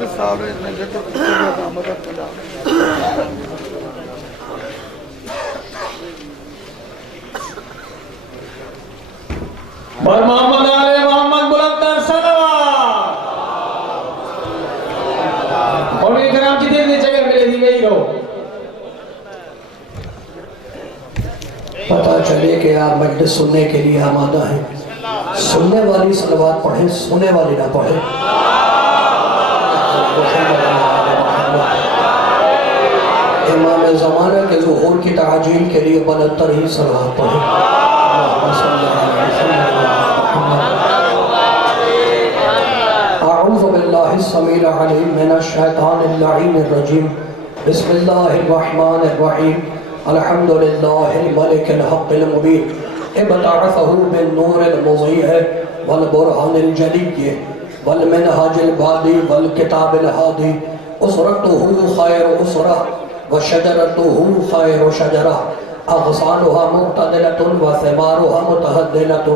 اور محمد آل محمد بلند تر صلوات اور اکرام جی دے جگہ ملے دی گئی رو پتہ چلے کہ آپ مجلس سننے کے لیے آمادہ ہیں سننے والی صلوات پڑھیں سننے والی نہ پڑھیں امام زمانہ کے ظہور کی تعجیل کے لیے بلندتر ہی صلوات پڑھیں اعوذ باللہ السمیع العلیم من الشیطان اللعین الرجیم بسم اللہ الرحمن الرحیم الحمدللہ الملک الحق المبین ابتعثہ بالنور المضیء والبرہان الجلی والمنہاج البادی والکتاب الہادی اسرتہ خیر اسرہ وشجرتہ خیر شجرہ اغصانها مقتدلة وثمارها متهدلة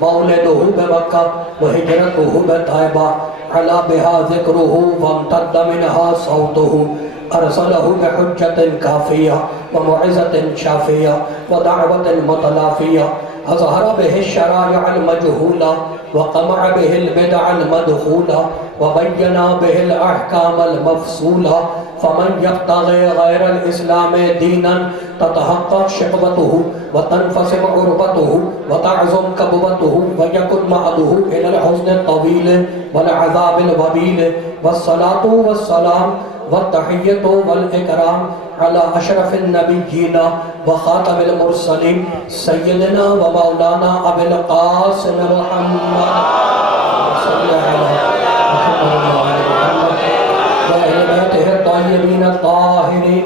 مولده بمکہ وہجرته بطائبہ علا بها ذکره وامتد منها صوته ارسله بحجة کافیہ ومعزة شافیہ ودعوة متلافیہ اظہر به الشرائع المجہولہ وقمع به البدع المدخولہ وبینا به الاحکام المفصولہ فمن يبتغي غير الإسلام دينا تتحقق شقوته وتنفسم عربته وتعظم كبوته ويكن معده إلى الحزن الطويل والعذاب الوبيل والصلاة والسلام والتحية والإكرام على أشرف النبيين وخاتم المرسلين سيدنا ومولانا أبي القاسم محمد صلى الله الطيبين الطاهرين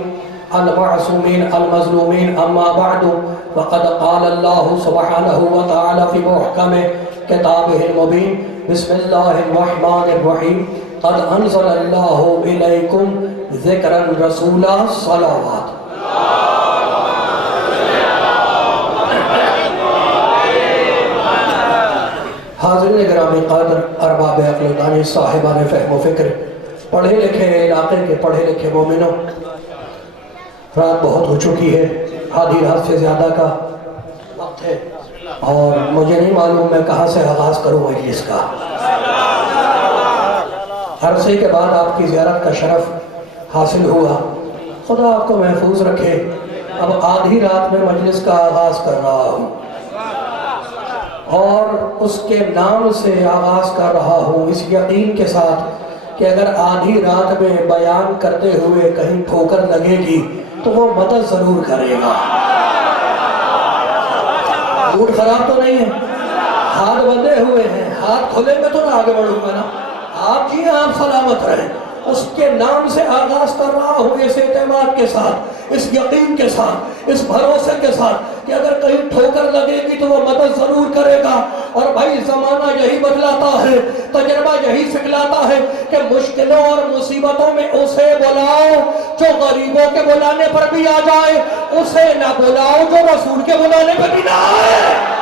المعصومين المظلومين أما بعد فقد قال الله سبحانه وتعالى في محكم كتابه المبين بسم الله الرحمن الرحيم قد أنزل الله إليكم ذكرا رسولا صلوات حاضرین گرامی قدر ارباب عقل و دانی صاحبان فہم و فکر پڑھے لکھے علاقے کے پڑھے لکھے مومنوں رات بہت ہو چکی ہے آدھی رات سے زیادہ کا وقت ہے اور مجھے نہیں معلوم میں کہاں سے آغاز کروں مجلس کا عرصے کے بعد آپ کی زیارت کا شرف حاصل ہوا خدا آپ کو محفوظ رکھے اب آدھی رات میں مجلس کا آغاز کر رہا ہوں اور اس کے نام سے آغاز کر رہا ہوں اس یقین کے ساتھ کہ اگر آدھی رات میں بیان کرتے ہوئے کہیں ٹھوکر لگے گی تو وہ مدد ضرور کرے گا موڈ خراب تو نہیں ہے ہاتھ بندے ہوئے ہیں ہاتھ کھلے میں تو نہ آگے بڑھوں گا نا آپ جی آپ سلامت رہیں اس کے نام سے آغاز کر رہا ہوں اس اعتماد کے ساتھ اس یقین کے ساتھ اس بھروسے کے ساتھ کہ اگر کہیں ٹھوکر لگے گی تو وہ مدد ضرور کرے گا اور بھائی زمانہ یہی بدلاتا ہے تجربہ یہی سکھلاتا ہے کہ مشکلوں اور مصیبتوں میں اسے بلاؤ جو غریبوں کے بلانے پر بھی آ جائے اسے نہ بلاؤ جو رسول کے بلانے پر بھی نہ آئے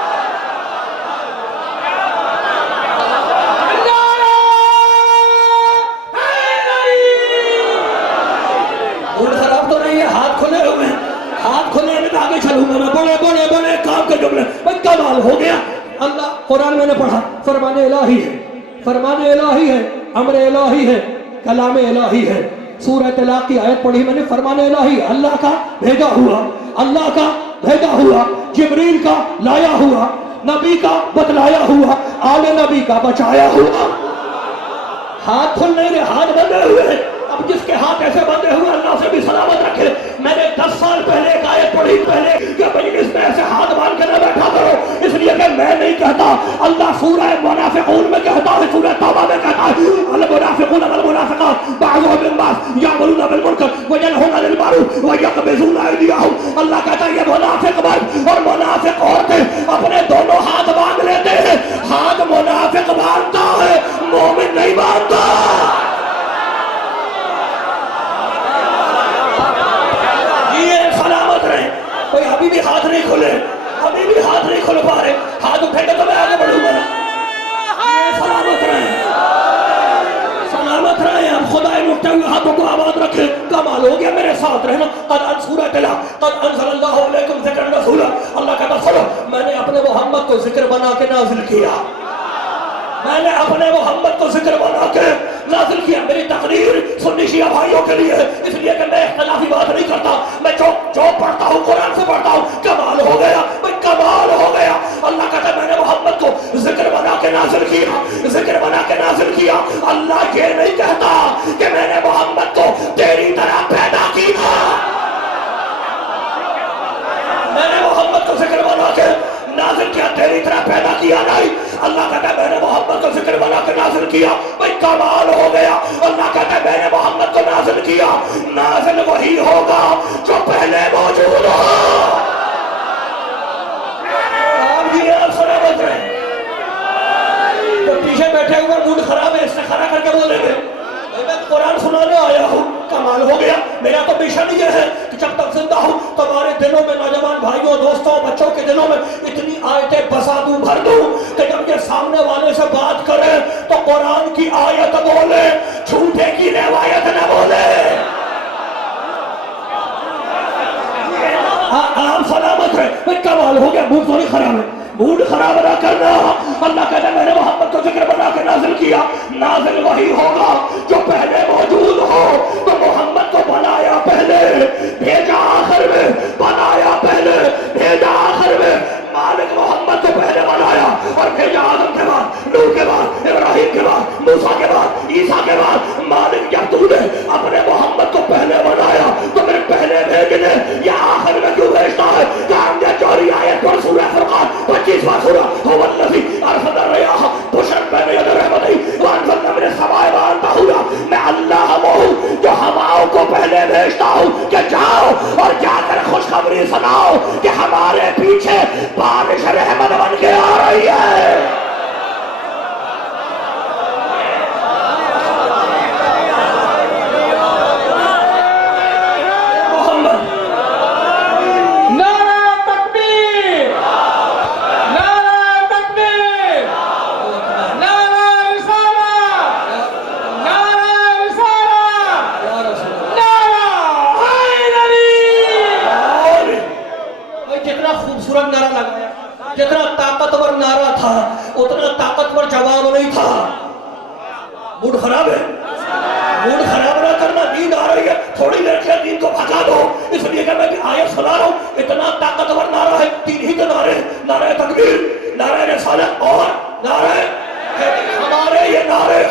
آگے چلوں گا میں بڑے بڑے بڑے کام کے جملے بھئی کمال ہو گیا اللہ قرآن میں نے پڑھا فرمان الہی ہے فرمان الہی ہے امر الہی ہے کلام الہی ہے سورہ طلاق کی آیت پڑھی میں نے فرمان الہی اللہ کا بھیجا ہوا اللہ کا بھیجا ہوا جبریل کا لایا ہوا نبی کا بتلایا ہوا آل نبی کا بچایا ہوا ہاتھ کھل نہیں رہے ہاتھ بندے ہوئے اب جس کے ہاتھ ایسے بندے ہوئے اللہ سے بھی سلامت رکھے میں نے 10 سال پہلے ایک آیت پڑھی پہلے کہ مجلس میں ایسے ہاتھ باندھ کے نہ بیٹھا کرو اس لیے کہ میں نہیں کہتا اللہ سورہ منافقون میں کہتا ہے سورہ توبہ میں کہتا ہے المنافقون والمنافقات بعضهم من بعض یأمرون بالمنکر وینہون عن المعروف ویقبضون ایدیہم اللہ کہتا ہے یہ منافق مرد اور منافق عورتیں اپنے دونوں ہاتھ باندھ لیتے ہیں ہاتھ منافق باندھتا ہے مومن نہیں باندھتا کوئی ابھی بھی ہاتھ نہیں کھلے ابھی بھی ہاتھ نہیں کھل پا رہے ہاتھ اٹھے گا تو میں آگے بڑھوں گا سلامت رہیں سلامت رہنا قد سورہ تلا قد انزل اللہ علیکم ذکر رسولا اللہ کہتا سنو میں نے اپنے محمد کو ذکر بنا کے نازل کیا میں نے اپنے محمد کو ذکر بنا کے نازل کیا میری تقریر سنی شیعہ بھائیوں کے لیے اس لیے کہ میں اختلافی بات نہیں کرتا میں جو پڑھتا ہوں قرآن سے پڑھتا ہوں کمال ہو گیا میں کمال ہو گیا اللہ کہتا ہے میں نے محمد کو ذکر بنا کے نازل کیا ذکر بنا کے نازل کیا اللہ یہ نہیں کہتا کہ میں نے محمد کو تیری طرح پیدا کیا میں نے محمد کو ذکر بنا کے نازل کیا تیری طرح پیدا کیا نہیں اللہ کہتا ہے میں نے محمد کو ذکر بنا کے نازل کیا بھئی کمال ہو گیا اللہ کہتا ہے میں نے محمد کو نازل کیا نازل وہی ہوگا جو پہلے موجود ہو آپ جی آپ سنا بول رہے تو پیچھے بیٹھے ہوئے موڈ خراب ہے اس سے کھڑا کر کے بولے گے میں قرآن سنانے آیا ہوں کمال ہو گیا میرا تو مشن یہ ہے کہ جب تک زندہ ہوں تمہارے دلوں میں نوجوان بھائیوں دوستوں بچوں کے دلوں میں اتنی آیتیں بسا دوں بھر دوں کہ جب یہ سامنے والے سے بات کرے تو قرآن کی آیت بولے جھوٹے کی روایت نہ بولے آپ سلامت ہے میں کمال ہو گیا موڈ تھوڑی خراب ہے موڈ خراب نہ کرنا اللہ کہتا ہے میں نے محمد کو ذکر بنا کے نازل کیا نازل وہی ہوگا جو پہلے موجود ہو تو محمد کو بنایا پہلے بھیجا آخر میں بنایا پہلے بھیجا آخر میں مالک محمد کو پہلے بنایا اور بھیجا آدم کے بعد نوح کے بعد ابراہیم کے بعد موسیٰ کے بعد عیسیٰ کے بعد مالک جب تو نے اپنے محمد کو پہلے بنایا تو پھر پہلے بھیجنے یا آخر میں کیوں بھیجتا ہے کام یا چوری آیت پر سورہ فرقان 25واں سورہ هو الذی ارسل الریاح بشرا بین یدی رحمتہ وانزلنا من السماء ماء طہورا میں اللہ ہوں جو ہواؤں کو پہلے بھیجتا ہوں کہ جاؤ اور جا کر خوشخبری سناؤ کہ ہمارے پیچھے بارش رحمت بن کے آ رہی ہے جتنا طاقتور نعرہ تھا اتنا طاقتور جواب نہیں تھا موڈ خراب ہے موڈ خراب نہ کرنا نیند آ رہی ہے تھوڑی دیر کے نیند کو بھگا دو اس لیے کہ میں آیت سنا رہا ہوں اتنا طاقتور نعرہ ہے تین ہی کے نعرے نعرہ تکبیر نعرہ رسالت اور نعرہ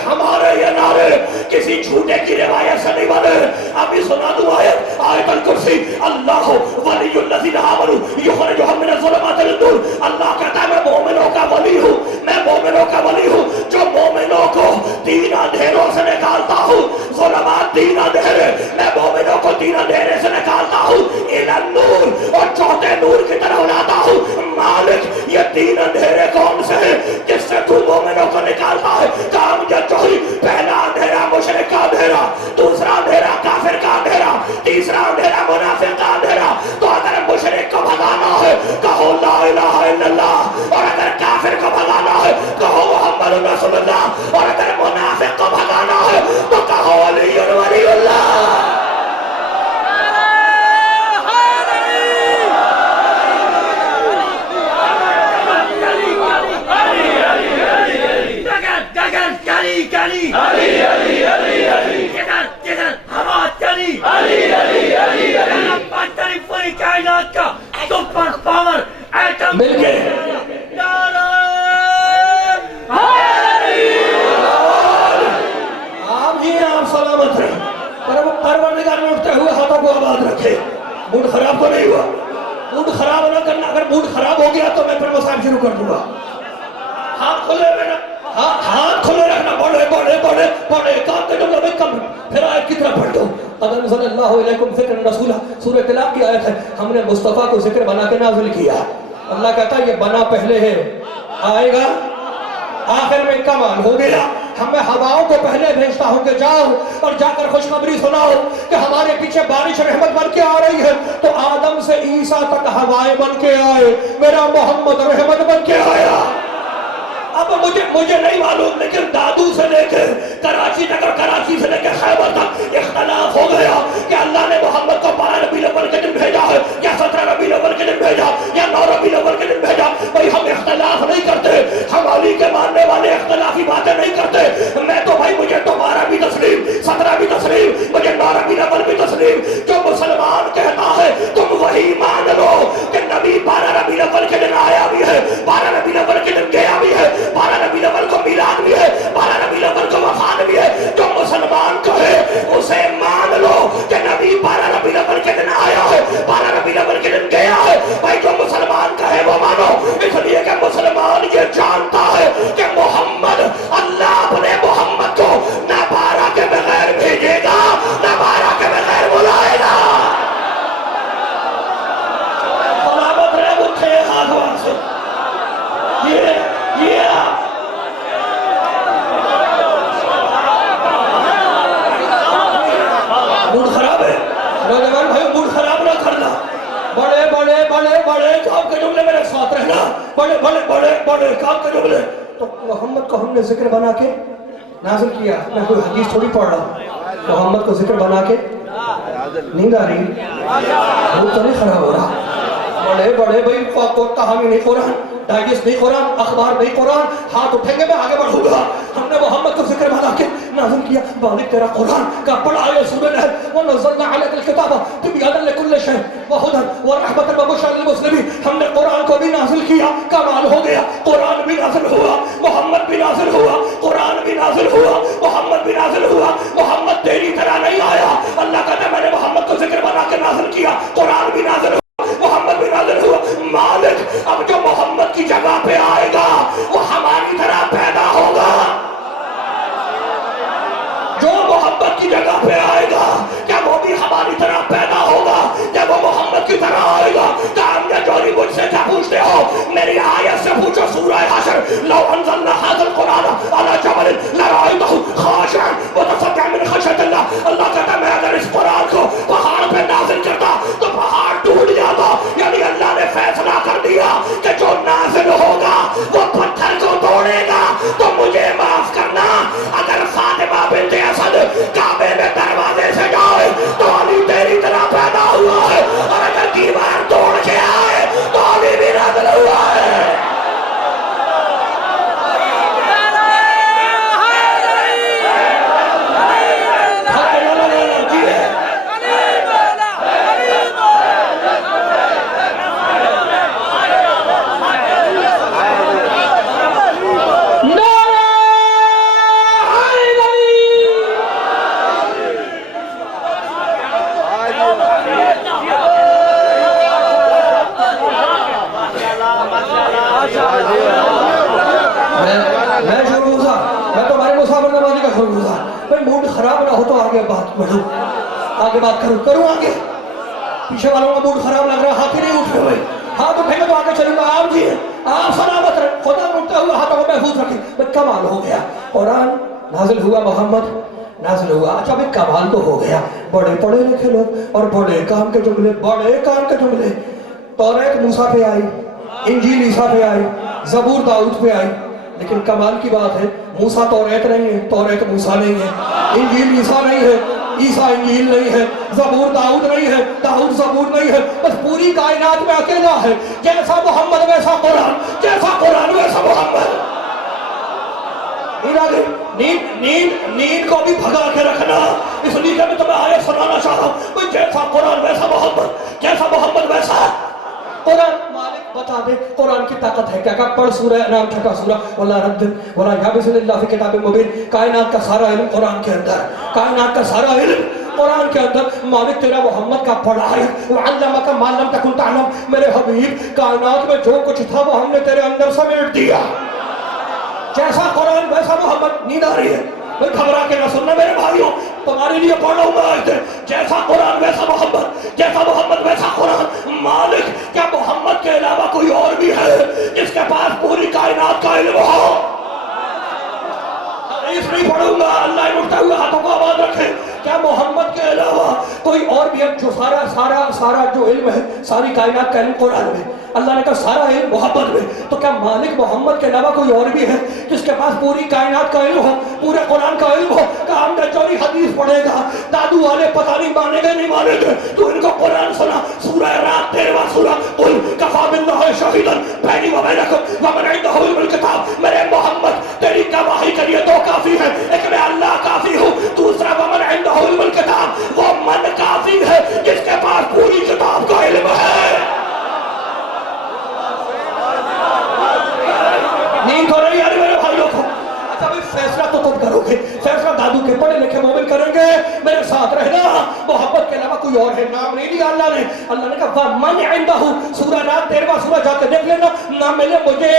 ہمارے یہ نعرے کسی جھوٹے کی روایت سے نہیں بنے ابھی سنا دوں آیت الکرسی اللہ ولی الذین آمنوا یخرجهم من الظلمات الى النور اللہ کہتا ہے میں مومنوں کا ولی ہوں میں مومنوں کا ولی ہوں جو مومنوں کو تین اندھیروں سے نکالتا ہوں ظلمات تین اندھیرے میں مومنوں کو تین اندھیرے سے نکالتا ہوں الى النور اور چوتھے نور کی طرف لاتا ہوں مالک یہ تین اندھیرے کون سے ہیں جس سے تو مومنوں کو نکالتا ہے کام یا چوری پہلا اندھیرا مشرک کا اندھیرا دوسرا اندھیرا کافر کا اندھیرا تیسرا اندھیرا منافق کا اندھیرا تو اگر مشرک کو بھگانا ہے کہو لا الہ الا اللہ اور اگر کافر کو بھگانا ہے کہو محمد رسول اللہ اور اگر منافق کو بھگانا ہے تو کہو علی ولی اللہ مل کے آپ جی آپ سلامت ہیں پروردگار میں اٹھتے ہوئے ہاتھوں کو آباد رکھے موڈ خراب تو نہیں ہوا موڈ خراب نہ کرنا اگر موڈ خراب ہو گیا تو میں پھر مسائل شروع کر دوں گا ہاتھ کھلے رہنا ہاتھ کھلے رکھنا پڑھے کام کے جملہ میں کم پھر آیت کی طرح پڑھ دو قد انزل اللہ علیکم ذکر رسولہ سورہ طلاق کی آیت ہے ہم نے مصطفیٰ کو ذکر بنا کے نازل کیا اللہ کہتا ہے یہ بنا پہلے ہے آئے گا آخر میں کمال ہو گیا ہمیں ہواؤں کو پہلے بھیجتا ہوں کہ جاؤ اور جا کر خوشخبری سناؤ کہ ہمارے پیچھے بارش رحمت بن کے آ رہی ہے تو آدم سے عیسیٰ تک ہوائیں بن کے آئے میرا محمد رحمت بن کے آیا اب مجھے نہیں معلوم لیکن دادو سے لے کے کراچی تک اور کراچی سے لے کے خیبر تک اختلاف ہو گیا کہ اللہ نے محمد کو بڑے بڑے بڑے بڑے کام کے جملے. تو محمد کو ہم نے ذکر بنا کے نازل کیا. میں کوئی حدیث تھوڑی پڑھ رہا ہوں. محمد کو ذکر بنا کے نیند آ رہی وہ تو نہیں خراب ہو رہا. بڑے بڑے بھائی کہانی نہیں قرآن, ڈائجسٹ نہیں قرآن, اخبار نہیں قرآن. ہاتھ اٹھیں گے میں آگے بڑھوں گا. ہم نے محمد کو ذکر بنا کے نازل کیا. مالک تیرا قرآن کا بڑا ہے سورہ النحل. وَنَزَّلْنَا عَلَيْكَ الْكِتَابَ تِبْيَانًا لِكُلِّ شَيْءٍ وَهُدًى وَرَحْمَةً وَبُشْرًى لِلْمُسْلِمِينَ. ہم نے قرآن کو بھی نازل کیا. کمال ہو گیا. قرآن بھی نازل ہوا, محمد بھی نازل ہوا. قرآن بھی نازل ہوا, محمد بھی نازل ہوا. محمد تیری طرح نہیں آیا. اللہ کہتا ہے میں نے محمد کو ذکر بنا کے نازل کیا. قرآن بھی نازل ہوا, محمد بھی نازل ہوا. مالک اب جو محمد کی جگہ پہ آئے گا وہ ہماری طرح پیدا ہوگا. جو محمد کی جگہ پہ آئے گا کیا وہ بھی ہماری طرح پیدا ہوگا؟ جب وہ محمد کی طرح آئے گا کام یا جوری مجھ سے کیا پوچھتے ہو؟ میری آیت سے پوچھو سورہ حشر. لو انزلنا هذا القرآن على جبل لرأيته خاشعا متصدعا من خشية الله. اللہ کہتا ہے میں اگر اس قرآن کو پہاڑ پہ نازل کرتا تو پہاڑ ٹوٹ جاتا. یعنی اللہ نے فیصلہ کر دیا کہ جو نازل ہوگا وہ پتھر کو توڑے گا. تو مجھے معاف کرنا اگر فاطمہ بنت اسد کعبے میں دروازے سے جائے تو علی تیری طرح پیدا ہوا ہے, اور اگر دیوار توڑ کے آئے تو علی بھی نازل ہوا ہے. آگے بات کروں آگے. پیچھے والوں کا موڈ خراب لگ رہا ہے, ہاتھ ہی نہیں اٹھے ہوئے. ہاتھ اٹھیں گے تو آگے چلوں گا. آپ جی آپ سلامت رہیں, خدا اٹھتا ہوا ہاتھوں کو محفوظ رکھیں. کمال ہو گیا. قرآن نازل ہوا, محمد نازل ہوا. اچھا بھائی کمال تو ہو گیا. بڑے پڑھے لکھے لوگ اور بڑے کام کے جملے, بڑے کام کے جملے. توریت موسیٰ پہ آئی, انجیل عیسیٰ پہ آئی, زبور داؤد پہ آئی. لیکن کمال کی بات ہے موسیٰ توریت نہیں ہے, توریت موسیٰ نہیں ہے, انجیل عیسیٰ نہیں ہے, عیسیٰ انجیل نہیں ہے, زبور داؤد نہیں ہے, داؤد زبور نہیں ہے. بس پوری کائنات میں اکیلا ہے. جیسا محمد ویسا قرآن, جیسا قرآن ویسا محمد. نیند کو بھی بھگا کے رکھنا. اس لیے کہ میں تمہیں آیت سنانا چاہ رہا ہوں. جیسا قرآن ویسا محمد, جیسا محمد ویسا قرآن. مالک بتا دے قرآن کی طاقت ہے کیا. کہ پڑھ سورہ انعام چھٹا سورہ وَلَا رَدٍ وَلَا يَابِسٍ إِلَّا فِي كِتَابٍ مُبِينٍ. کائنات کا سارا علم قرآن کے اندر, کائنات کا سارا علم قرآن کے اندر. مالک تیرا محمد کا پڑھا ہے. وَعَلَّمَكَ مَا لَمْ تَكُنْ تَعْلَمْ. میرے حبیب کائنات میں جو کچھ تھا وہ ہم نے تیرے اندر سمیٹ دیا. جیسا قرآن ویسا محمد. نیند آ رہی ہے بھئی, گھبرا کے نہ سننا میرے بھائیوں, تمہارے لیے پڑھ رہا ہوں میں آیتیں. جیسا قرآن ویسا محمد, جیسا محمد ویسا قرآن. مالک کیا محمد کے علاوہ کوئی اور بھی ہے جس کے پاس پوری کائنات کا علم ہو؟ حدیث نہیں پڑھوں گا, اللہ اٹھتا ہوئے ہاتھوں کو آواز رکھے. کیا محمد کے علاوہ کوئی اور بھی ہے جو سارا جو علم ہے, ساری کائنات کا علم قرآن میں, اللہ نے کہا سارا علم محمد میں. تو کیا مالک محمد کے علاوہ کوئی اور بھی ہے جس کے پاس پوری کائنات کا علم ہو, پورے قرآن کا علم ہو؟ کہ ہم نے چوری حدیث پڑھے گا, دادو والے پتہ نہیں مانے گے نہیں مانے گے. تو ان کو قرآن سنا, سورہ رات 13واں سورہ. قل کفیٰ باللہ شہیدا بینی و بینکم ومن عندہ علم الکتاب. میرے محمد تیری گواہی کے لیے دو کافی ہے, ایک میں اللہ کافی ہوں, دوسرا ومن عندہ علم الکتاب. وہ من کافی ہے جس کے پاس پوری کتاب کا علم ہے. نیند ہو رہی ہے میرے بھائیوں کو. اچھا بھائی فیصلہ تو تم کرو گے, فیصلہ دادو کے پڑھے لکھے مومن کریں گے. میرے ساتھ رہنا, محبت کے علاوہ کوئی اور ہے. نام نہیں لیا اللہ نے. اللہ نے کہا وَمَنْ عِنْدَهُ سورہ رات 13واں سورہ جا کے دیکھ لینا. نہ ملے مجھے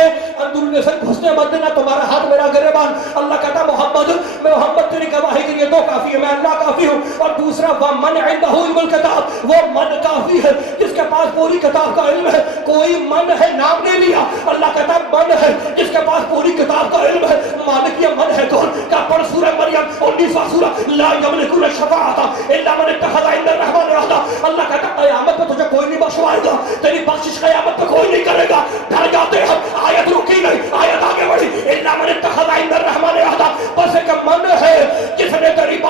اندر میں سے گھسنے مت دینا, تمہارا ہاتھ میرا گریبان. اللہ کہتا محمد, میں محمد تیری گواہی کے لیے دو کافی ہے, میں اللہ کافی ہوں. اور دوسرا وَمَنْ عِنْدَهُ علم الکتاب, وہ من کافی ہے جس کے پاس پوری کتاب کا علم ہے. کوئی من ہے, نام نہیں لیا. اللہ کہتا من ہے جس کے پاس پوری کتاب کا علم ہے. مالک یہ من ہے کون؟ کیا پڑھ سورہ مریم 19واں سورہ, لا یملکون الشفاعۃ الا من اتخذ عند الرحمن عہدا. اللہ کہتا قیامت میں تجھے کوئی نہیں بخشوائے گا, تیری بخشش قیامت میں کوئی نہیں کرے گا. ڈر جاتے ہیں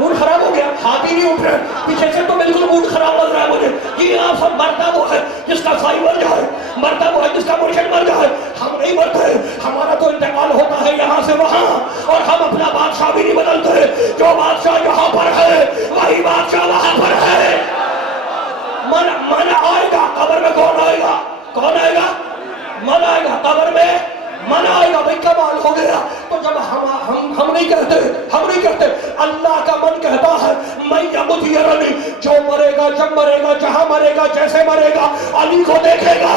موڈ خراب ہو گیا, ہاتھ ہی نہیں اٹھ رہے, پیچھے سے تو بالکل موڈ خراب لگ رہا ہے مجھے. یہ آپ سب مرتا وہ ہے جس کا سائی مر جائے, مرتا وہ ہے جس کا مرشد مر جائے. ہم نہیں مرتے, ہمارا تو انتقال ہوتا ہے یہاں سے وہاں, اور ہم اپنا بادشاہ بھی نہیں بدلتے. جو بادشاہ یہاں پر ہے وہی بادشاہ وہاں پر ہے. من آئے گا قبر میں, کون آئے گا, کون آئے گا, من آئے گا قبر میں, من آئے گا. بھئی کمال ہو گیا. تو جب ہم نہیں کہتے, اللہ کا من کہتا ہے میں یمت یرنی, جو مرے گا جب مرے گا جہاں مرے گا جیسے مرے گا علی کو دیکھے گا.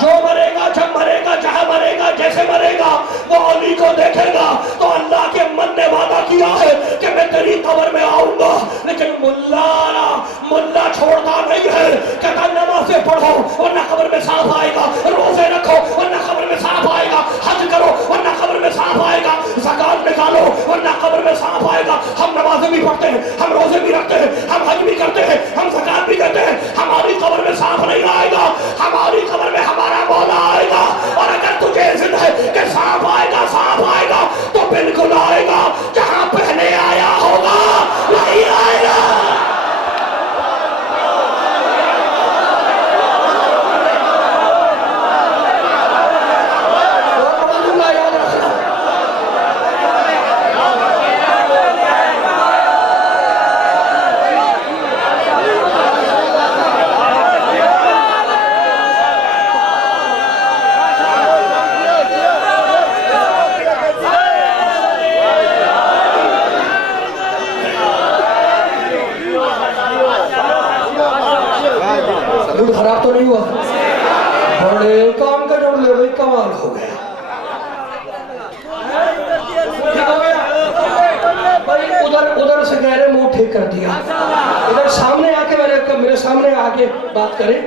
جو مرے گا جب مرے گا جہاں مرے گا جیسے مرے گا وہ علی کو دیکھے گا. تو اللہ کے من نے وعدہ کیا ہے کہ میں تیری قبر میں آؤں گا. لیکن ملا چھوڑتا نہیں ہے, کہتا نمازیں پڑھو ورنہ قبر میں سانپ آئے گا, روزے رکھو ورنہ قبر میں سانپ آئے گا, حج کرو ورنہ قبر میں سانپ آئے گا, زکات نکالو ورنہ قبر میں سانپ آئے گا. ہم نمازیں بھی پڑھتے ہیں, ہم روزے بھی رکھتے ہیں, ہم حج بھی کرتے ہیں, ہم زکات بھی کرتے ہیں, ہماری قبر میں سانپ نہیں آئے گا. ہماری قبر میں ہمارا مولا آئے گا. اور اگر تجھے ضد ہے کہ سانپ آئے گا تو بالکل آئے گا, جہاں پہلے آیا ہوگا وہی آئے گا. خراب تو نہیں ہوا, بڑے کام کا جوڑ لے, بھئی کمال ہو گیا. ادھر سے کہہ رہے منہ ٹھیک کر دیا, ادھر سامنے آ کے میرے سامنے آ کے بات کریں.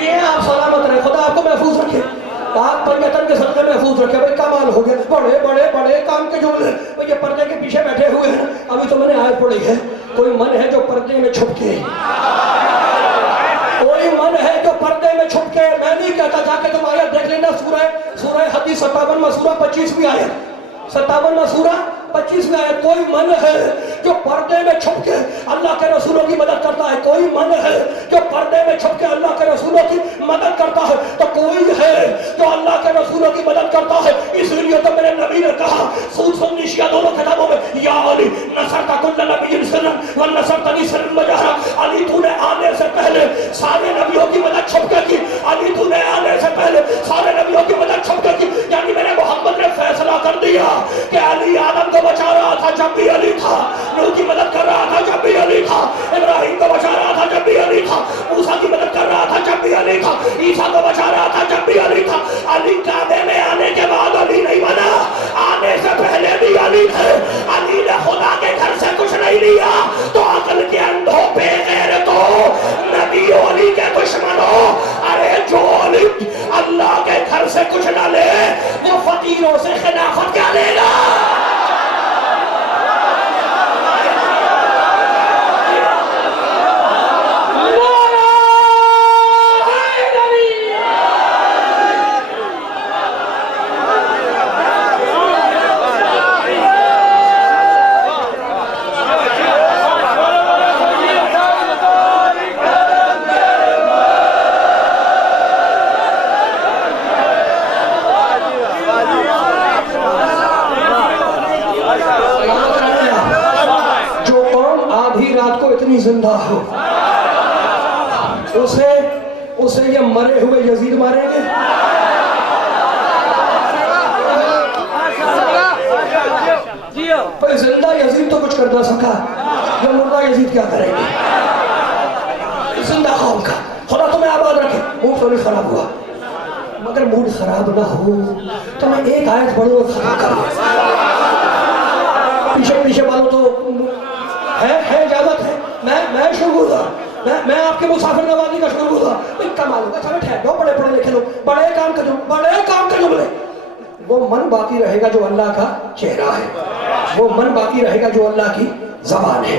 یہ آپ سلامت رہے, خدا آپ کو محفوظ رکھے, آپ پر یتن کے صدقے محفوظ رکھے. بھئی کمال ہو گیا, بڑے کام کے جملے. بھئی یہ پردے کے پیچھے بیٹھے ہوئے ہیں, ابھی تو میں نے آیت پڑھی ہے, کوئی من ہے جو پردے میں چھپ کے, کوئی من ہے جو پردے میں چھپ کے, میں نہیں کہتا, جا کے تم آیت دیکھ لینا, سورہ حدیث 57 سورہ 25 آیت, 57 سورہ 25 آیت. کوئی من ہے جو پردے میں چھپ کے اللہ کے رسولوں کی مدد کرتا ہے, کوئی من ہے جو پردے میں چھپ کے اللہ کے رسولوں کی مدد کرتا ہے, تو کوئی ہے جو اللہ کے رسولوں کی مدد کرتا ہے. اس لیے تو میرے نبی نے کہا سود سنشیہ دونوں کتابوں میں, یا علی نصرت کل نبی سرا ونصرتنی سرا وجہرا, علی تو نے آنے سے پہلے سارے نبیوں کی مدد چھپ کے کی, علی تو نے آنے سے پہلے سارے نبیوں کی مدد چھپ کے کی. یعنی میرے محمد نے فیصلہ کر دیا کہ علی آدم کو بچا رہا تھا جب بھی علی تھا, نوح کی مدد کر رہا تھا جب بھی علی تھا, ابراہیم کو بچا رہا تھا جب بھی علی تھا, موسیٰ کی مدد کر رہا تھا جب بھی علی تھا, عیسیٰ کو بچا رہا تھا جب بھی علی تھا. علی کعبے میں آنے کے بعد علی نہیں بنا, آنے سے پہلے بھی علی ہے. علی نے خدا کے گھر سے کچھ نہیں لیا, تو عقل کے اندھوں پہ غیرتوں نبی علی کے دشمنوں, ارے جو علی اللہ کے گھر سے کچھ نہ لے وہ فقیروں سے خلافت کیا لے گا. زندہ ہو اسے یہ مرے ہوئے یزید ماریں گے. پر زندہ یزید تو کچھ کر نہ سکا, جو مردہ یزید کیا کریں گے. زندہ قوم کا خدا تمہیں آباد رکھے. موڈ تو نہیں خراب ہوا, مگر موڈ خراب نہ ہو تو میں ایک آیت پڑھوں اور ختم کروں. پیچھے والوں تو ہے اجازت ہے, میں شروع ہوگا, میں آپ کے مسافر نوازی کا شروع ہوگا. کمال ہوگا, چلو ٹھہر جاؤ, بڑے پڑھے لکھے لوگ, بڑے کام کا جملے. وہ من باقی رہے گا جو اللہ کا چہرہ ہے, وہ من باقی رہے گا جو اللہ کی زبان ہے.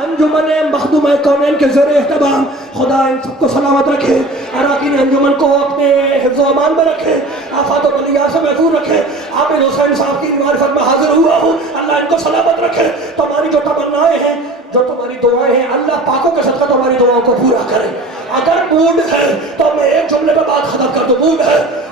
انجمن مخدوم کونین کے زیر اہتمام خدا ان سب کو سلامت رکھے، اراکین انجمن کو اپنے حفظ و امان میں رکھے، آفات و بلیات سے محفوظ رکھے۔ عامر حسین صاحب کی معرفت میں حاضر ہوا ہوں، اللہ ان کو سلامت رکھے۔ تمہاری جو تمنائیں ہیں، جو تمہاری دعائیں ہیں، اللہ پاکوں کے صدقہ تمہاری دعاؤں کو پورا کرے۔ اگر موڈ ہے تو میں ایک جملے میں بات ختم کر دوں،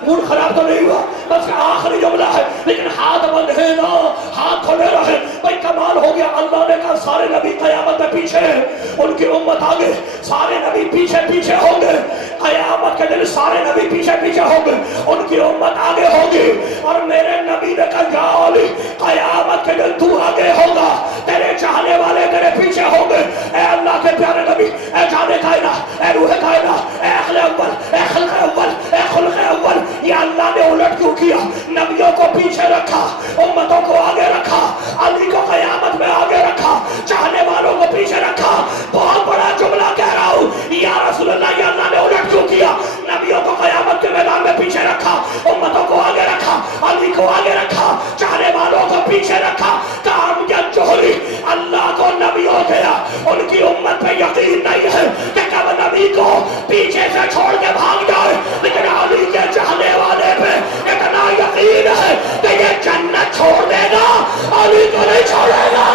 موڈ خراب تو نہیں ہوا، بس آخری جملہ ہے، لیکن ہاتھ بند ہے نا، ہاتھ کھولے رہے۔ بھائی کمال ہو گیا، اللہ نے کہا سارے نبی قیامت میں پیچھے ہیں، ان کی امت آگے، سارے نبی پیچھے پیچھے ہوں گے، قیامت کے دن سارے نبی پیچھے پیچھے ہوں گے، ان کی امت آگے ہوگی۔ اور میرے نبی نے کہا یا علی قیامت کے دن تو آگے ہوگا، تیرے چاہنے والے تیرے پیچھے ہوں گے۔ اے اللہ کے پیارے نبی، اے جانے کائنات، اے روح کائنات، اے اخل اول، اے خلق اول، اے خلق اول، یہ اللہ نے الٹ کیوں کیا؟ نبیوں کو پیچھے رکھا، امتوں کو آگے رکھا، علی کو قیامت میں آگے رکھا، چاہنے والوں کو پیچھے رکھا۔ بہت بڑا جملہ کہہ رہا ہوں، یا رسول اللہ، یہ اللہ نے الٹ کیوں کیا؟ نبیوں کو قیامت کے میدان میں پیچھے رکھا، امتوں کو آگے رکھا، علی کو آگے رکھا، چاہنے والوں کو پیچھے رکھا۔ کام کیا جوہری اللہ کو نبی ہو گیا، ان کی امت پہ یقین نہیں ہے کہ کب نبی کو پیچھے سے چھوڑ کے بھاگ جائے، لیکن علی کے چاہنے والے پہ اتنا یقین ہے کہ یہ جنت چھوڑ دے گا، علی کو نہیں چھوڑے گا۔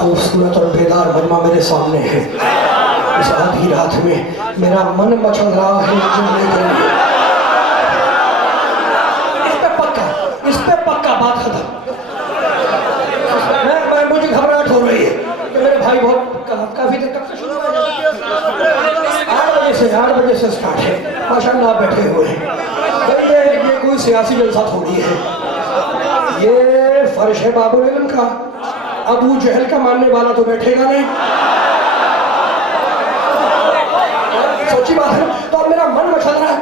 خوبصورت اور بیدار مجمع میرے سامنے ہے، اس آدھی رات میں میرا من مچل رہا ہے جملے کے لیے۔ اس پہ پکا بات ختم۔ مجھے گھبراہٹ ہو رہی ہے کہ میرے بھائی بہت کافی دیر تک شروع ہو جائے، 8 بجے سے سٹارٹ ہے، ماشاءاللہ آپ بیٹھے ہوئے ہیں۔ یہ کوئی سیاسی جلسہ تھوڑی ہے، یہ فرش ہے باب العلم کا۔ ابو جہل کا ماننے والا تو بیٹھے گا نہیں، سوچی بات ہے۔ تو اب میرا من مچل رہا ہے،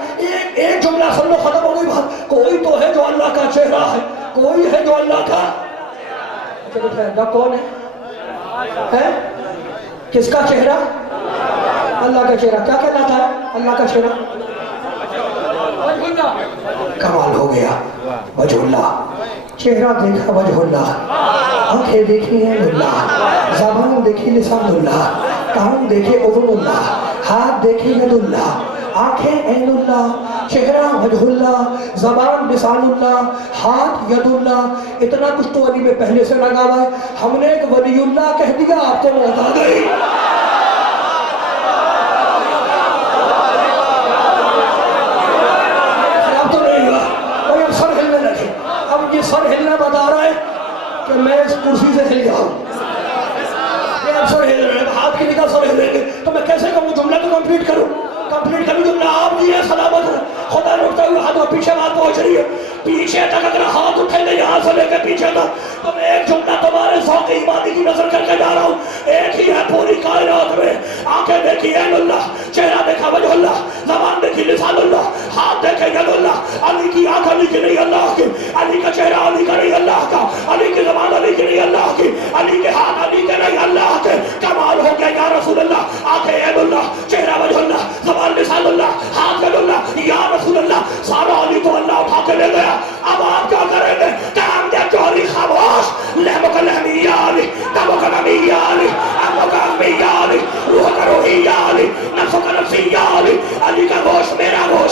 ایک جملہ سن لو، ختم ہو گئی بات۔ کوئی تو ہے جو اللہ کا چہرہ ہے، کوئی ہے جو اللہ کا چہرہ۔ کون ہے؟ کس کا چہرہ؟ اللہ کا چہرہ۔ کیا کہلاتا ہے اللہ کا چہرہ؟ کمال ہو گیا، وجہ اللہ، چہرہ دیکھا وجہ اللہ، آنکھیں دیکھی ہیں اللہ، زبان دیکھی لسان اللہ، کان دیکھے اذن اللہ، ہاتھ دیکھے ید اللہ، آنکھیں عین اللہ، چہرہ وجہ اللہ، زبان لسان اللہ، ہاتھ ید اللہ۔ اتنا کچھ تو علی میں پہلے سے لگا ہوا ہے، ہم نے ایک ولی اللہ کہہ دیا، آپ کو موت آ گئی۔ خراب تو نہیں ہوا، کوئی اب سر ہلنے لگے، اب یہ سر ہلنا بتا رہا ہے کہ میں اس کرسی سے ہل جاؤں۔ یہ اب سر ہل رہے ہیں، ہاتھ کی نکاح سر ہلیں گے، تو میں کیسے کہوں جملہ تو کمپلیٹ کروں؟ کمپلیٹ کروں جملہ آپ جی ہے سلامت ہے، خدا لوٹتا ہوئے ہاتھ پیچھے بات پہنچ رہی ہے، پیچھے تک اگر ہاتھ اٹھیں گے یہاں سے لے کے پیچھے تک، تو میں ایک جملہ تمہارے ذوق ایمانی کی نظر کر کے جا رہا ہوں۔ ایک ہی ہے پوری کائنات میں، آنکھیں دیکھی عین اللہ، چہرہ دیکھا وجہ اللہ، زبان دیکھی لسان اللہ، ہاتھ دیکھے ید اللہ۔ علی کی آنکھ علی کی نہیں اللہ کی، علی کا چہرہ علی کا نہیں اللہ کا، علی کی زبان علی کی نہیں اللہ کی، علی کے ہاتھ علی کے نہیں اللہ کے۔ کمال ہو گیا یا رسول اللہ، آنکھیں عین اللہ، چہرہ وجہ اللہ، زبان لسان اللہ، ہاتھ ید اللہ، یا رسول اللہ۔ سارا علی تو اللہ اٹھا کے لے گیا، اب آپ کیا کریں گے؟ کام دیا جوہری خاموش، لہمک لہمی یا علی، دمک نمی یا علی، امک امی یا علی، روح کا روحی یا علی، نفس کا نفسی یا علی۔ علی کا گوشت میرا گوشت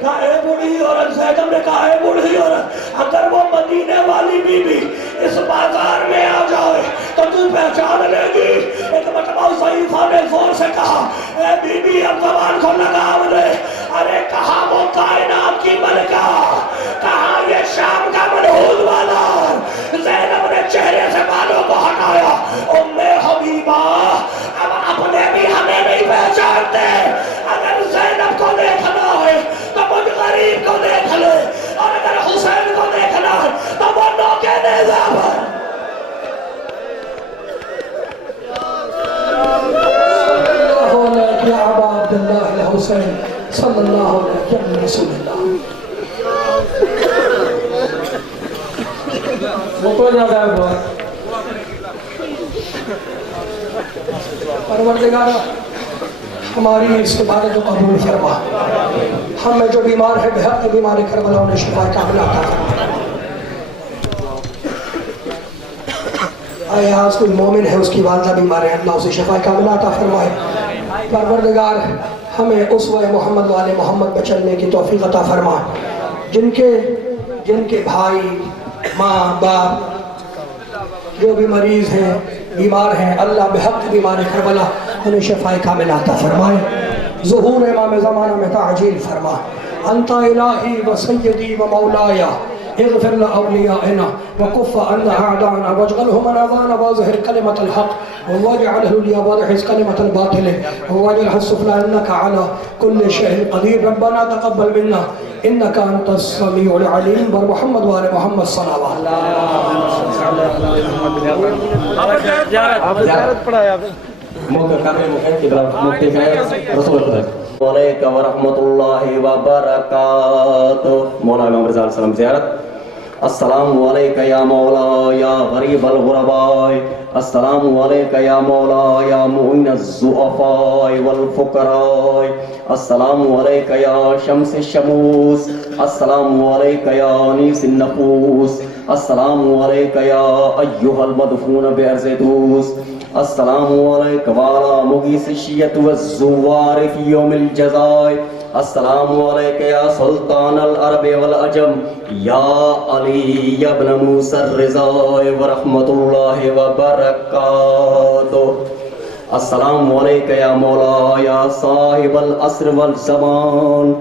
کہا اے بوڑھی عورت، زینب نے کہا اے بوڑھی عورت، اگر وہ مدینے والی بی بی اس بازار میں آ جائے تو تو پہچان لے گی۔ ایک مرتبہ ضعیفہ نے زور سے کہا اے بی بی اب زبان کو لگاو لے۔ ارے کہا وہ کائنات کی ملکہ، کہا یہ شام کا منحوس والا۔ زینب نے چہرے سے بالوں کو ہٹایا، ام حبیبہ اب اپنے بھی ہمیں نہیں پہچانتے، اگر زینب کو دیکھنا ہے تو مجھ غریب کو دیکھ لے، اور اگر حسین کو دیکھنا ہے تو وہ نوکے نیزہ پر۔ یا ابا عبداللہ الحسین صلی اللہ علیہ رسول اللہ۔ وہ تو زیادہ ہے پروردگار ہماری اس عبادت کو قبول فرما، ہم میں جو بیمار ہے بحق بیمار کربلا انہیں شفا کاملہ عطا فرما۔ آئے آج کوئی مومن ہے اس کی والدہ بیمار ہے، اللہ اسے شفا کاملہ عطا فرمائے۔ پروردگار ہمیں اسوہ محمد والے محمد پہ چلنے کی توفیق عطا فرما، جن کے بھائی ماں باپ جو بھی مریض ہیں بیمار ہیں، اللہ بحق بیمار کربلا انہیں شفا کاملہ عطا فرمائے۔ ظہور امام زمانہ میں تعجیل فرما۔ انت الہی و سیدی و مولایا اغفر لأولیائنا وکف عنا اعداءنا واجعلهم مناظانا واظہر کلمة الحق واجعله العليا واضحز كلمة الباطل واجعلها السفلى انك على كل شيء قدير ربنا تقبل منا انك انت السميع العليم محمد وآل محمد صلوات علیکم ورحمۃ اللہ وبرکاتہ۔ مولانا امام رضا علیہ السلام زیارت۔ السلام علیکہ یا مولا یا غریب الغرباء، السلام علیکہ یا مولا یا معین الضعفاء والفقراء، السلام علیکہ یا شمس الشموس، السلام علیکہ یا انیس النفوس، السلام علیکہ یا ایہا المدفون بارض دوس، السلام علیکہ وعلی مغیث الشیعۃ والزوار فی یوم الجزاء، السلام علیکہ یا سلطان العرب والعجم یا علی ابن موسیٰ الرضا ورحمۃ اللہ وبرکاتہ، السلام علیکہ یا مولا یا صاحب العصر والزمان،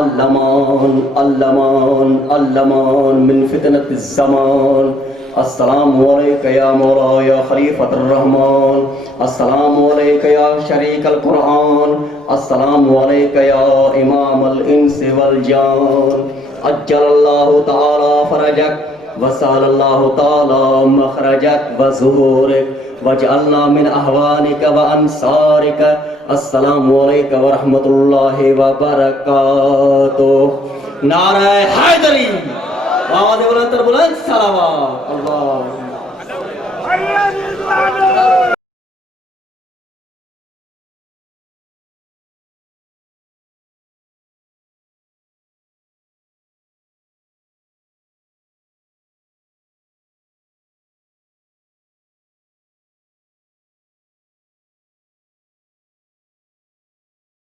المان المان المان من فتنة الزمان، السلام علیکہ یا مولا یا خلیفۃ الرحمن، السلام علیکہ یا شریک القرآن، السلام علیکہ یا امام الانس والجان، عجل اللہ تعالی فرجک وسال اللہ تعالی مخرجک وظہورک وجعلنا من احوانک وانصارک، السلام علیکم ورحمۃ اللہ وبرکاتہ۔ نعرہ حیدری، آواز بلند تر بلند، صلوات اللہ۔